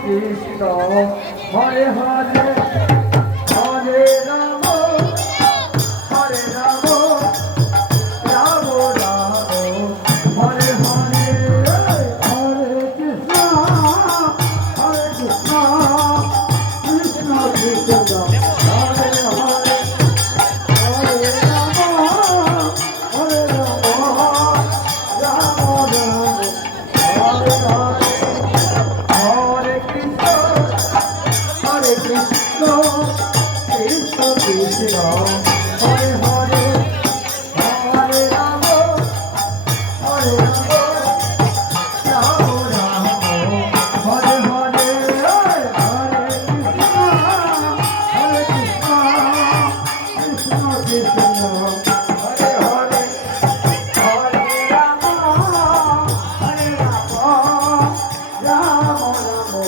Krishna Hare Hare Hare Ram Hare Ram Ram Ram Hare Hare Hare Krishna Krishna Krishna Hare Hare Hare Ram Hare Ram Ram Ram Hare Hare Krishna, Krishna Krishna, Hare Hare, Hare Rama, Hare Rama, Rama Rama, Hare Hare, Hare Krishna, Hare Krishna, Krishna Krishna, Hare Hare, Hare Rama, Hare Rama, Rama Rama,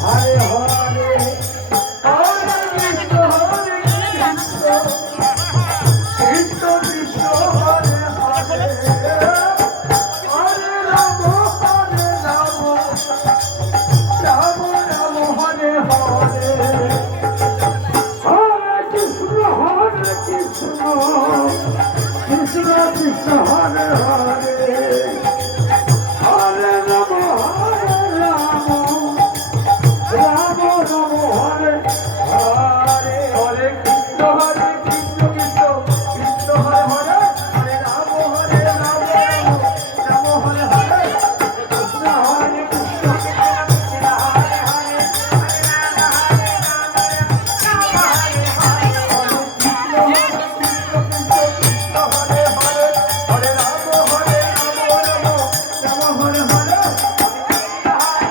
Hare Hare. Krishna Krishna Hare Hare